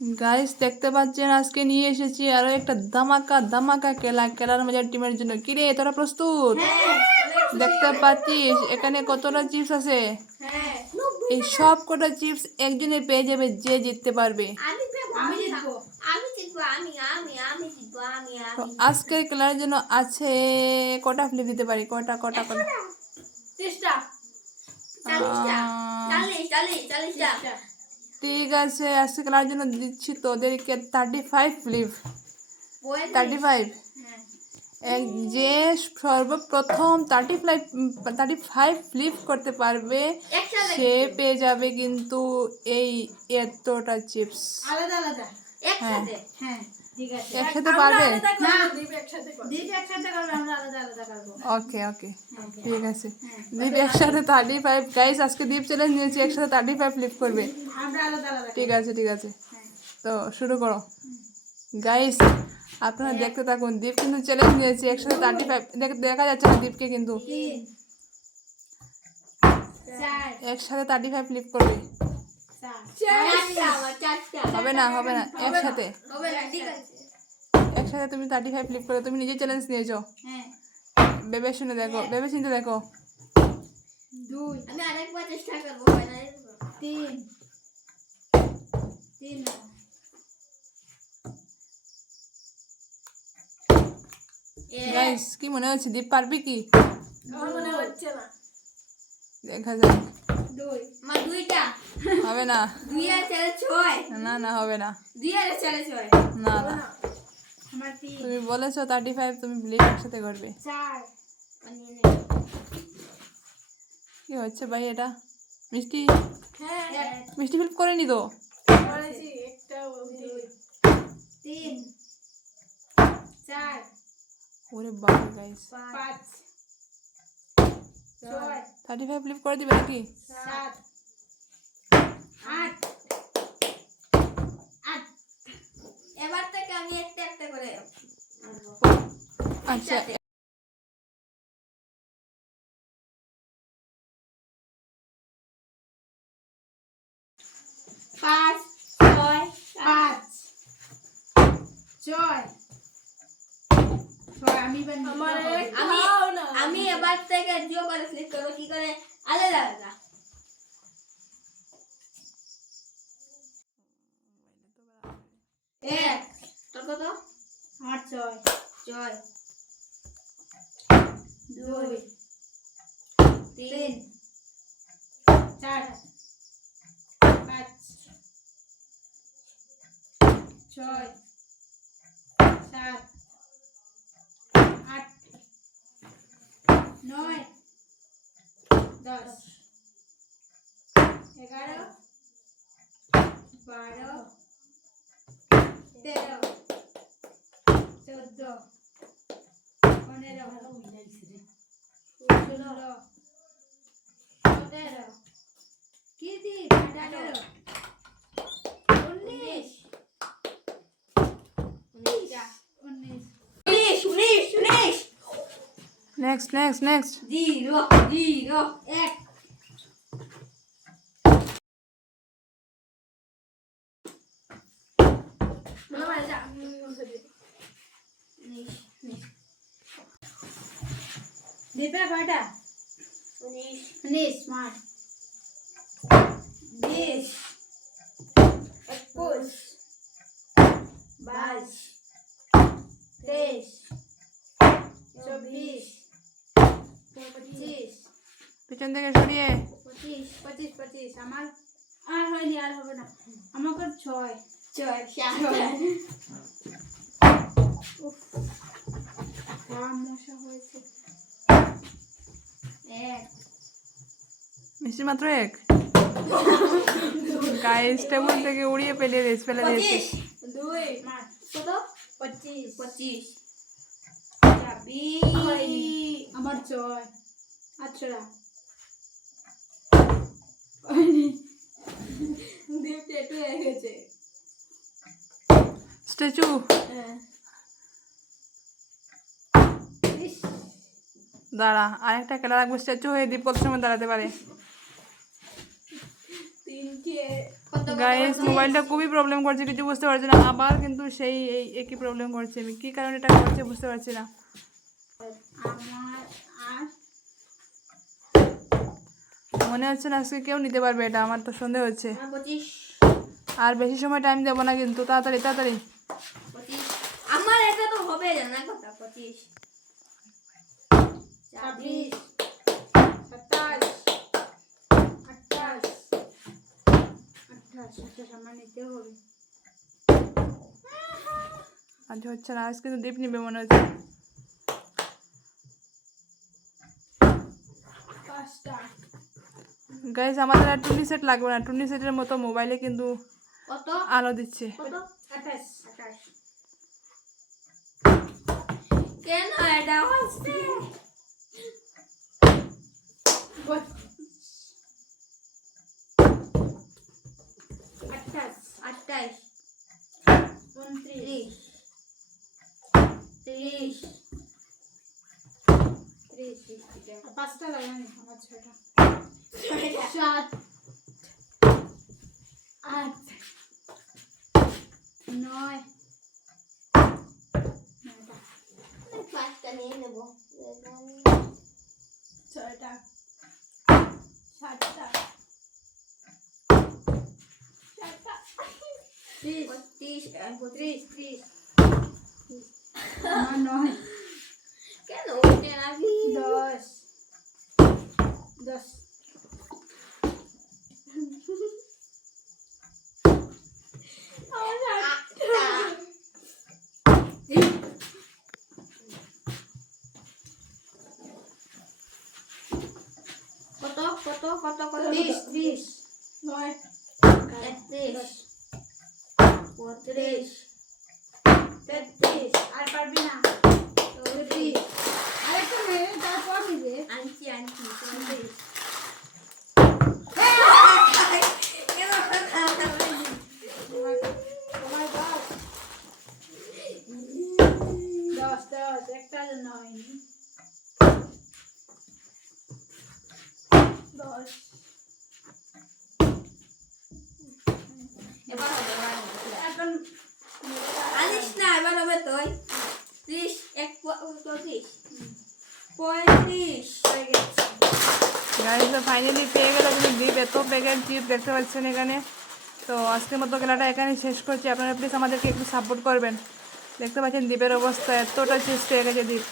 Guys দেখতে পাচ্ছেন আজকে নিয়ে এসেছি আরো একটা ধামাকা ধামাকা খেলার মজার টিমের জন্য। কিরে তোরা প্রস্তুত? দেখতে পাচ্ছিস এখানে কতটা চিপস আছে। এই সব কটা চিপস একজনে পেয়ে যাবে যে জিততে পারবে। তো আজকের খেলার জন্য আছে কটা ফ্লিপ দিতে পারি, কটা কটা কটা ঠিক আছে, আজকে খেলার জন্য দিচ্ছি তোদেরকে 35 ফ্লিপ। 35 যে সর্বপ্রথম 35 ফ্লিপ করতে পারবে সে পেয়ে যাবে কিন্তু এই এতটা চিপস। হ্যাঁ একসাথে পারবে। ওকে ওকে ঠিক আছে। দীপ একসাথে 35 গাইস আজকে দীপ চ্যালেঞ্জ নিয়েছি, একসাথে 35 ফ্লিপ করবে। ঠিক আছে ঠিক আছে, তো শুরু করো গাইস। আপনারা দেখতে থাকুন। দীপ কিন্তু চ্যালেঞ্জ নিয়েছে একসাথে 35, দেখা যাচ্ছে না দীপকে, কিন্তু একসাথে 35 ফ্লিপ করবে। হবে না হবে না, একসাথে তুমি 35 ফ্লিপ করে তুমি নিজে চ্যালেঞ্জ নিয়েছো। ভেবে শুনে দেখো, ভেবে চিন্তে দেখো। 2 আমি আরেকবার চেষ্টা করব। 3 গাইস কি মনে হচ্ছে দীপ পারবে কি? আমার মনে হচ্ছে না, দেখা যাক। 2 আমার দুইটা হবে না, 2 আর 4 6 না না হবে না, 2 আর 4 6 না না আমার 3 তুমি বলেছো 35 তুমি ফ্লিপ একসাথে করবে। 4 কি হচ্ছে ভাই এটা? মিষ্টি হ্যাঁ মিষ্টি ফ্লিপ করেনি তো? করেছি একটা 3 4 ওরে বাবা গাইস 5 6 35 ফ্লিপ করে দিবে নাকি? 7 8 এবার থেকে আমি একটা একটা করে আচ্ছা 5 6 5 6 আমি এবার থেকে জিও করে ক্লিক করব। কি করে? আলাদা আলাদা। এক তোর কত? আমার 6 2 3 4 5 6 7 8 9 10 11 12 13 14 15 16 17 কি দি 18 19 নেক্সট নেক্সট নেক্সট 0 0 1 দীপে কয়টা? 19 মার 20 21 22 23 24 25 পিছন থেকে সরিয়ে 25 25 25 আমার আর হয়নি, আর হবে না। আমাকে 6 মশা হয়েছে। 1 মিষ্টি মাত্র এক। গাইস টেবিল থেকে উড়িয়ে ফেলে দিয়েছে। 2 মার কত? 25 25 আমার 6 আচ্ছা দেখতে একটু হয়ে গেছে স্ট্যাচু। দাঁড়া আরেকটা খেলা রাখবো, স্ট্যাচু হয়ে দীপ কত সময় দাঁড়াতে পারে। 3 কে গাইস মোবাইলটা খুবই প্রবলেম করছে, কিছু বুঝতে পারছি না। আবার কিন্তু সেই এই একই প্রবলেম করছে, আমি কী কারণে এটা করছে বুঝতে পারছি না। আমার আর মনে হচ্ছে না আজকে কেউ নিতে পারবে এটা, আমার তো সন্দেহ হচ্ছে। 25 আর বেশি সময় টাইম দেবো না কিন্তু, তাড়াতাড়ি তাড়াতাড়ি। 25 আমার এটা তো হবে জানা কথা 25 26 27 28 28 আমার নিতে হবে। আজ হচ্ছে না, আজ কিন্তু দীপ নিবে মনে হচ্ছে। 5টা গাইস আমাদের আর টুনি সেট লাগবে না, টুনি সেটের মতো মোবাইলে কিন্তু কত আলো দিচ্ছে। কত 28 কেন এটা হচ্ছে 28 29 30 5টা লাগানি আমার 6টা 7 8 9 5টা নিয়ে নেব 6টা 7টা 30 আমার 9 কেন ওটা রাখি 10 কত কত কত কত 30 9 31 32 33 আর পারবি না 34 আরেকটা মেরে তারপর নিবে আনছি 34 10 একটা জন্য হয়নি 10 এবার হবে এখন আনিস না এবার হবে তুই 30 1 35 35 হয়ে গেছে গাইস ফাইনালি পেয়ে গেল কিন্তু দীপ, এত প্যাকেট চিপ দেখতে পাচ্ছেন এখানে। তো আজকের মতো খেলাটা এখানেই শেষ করছি, আপনারা প্লিজ আমাদেরকে একটু সাপোর্ট করবেন। দেখতে পাচ্ছেন দীপের অবস্থা, এতটা চিপস পেয়ে গেছে দীপ।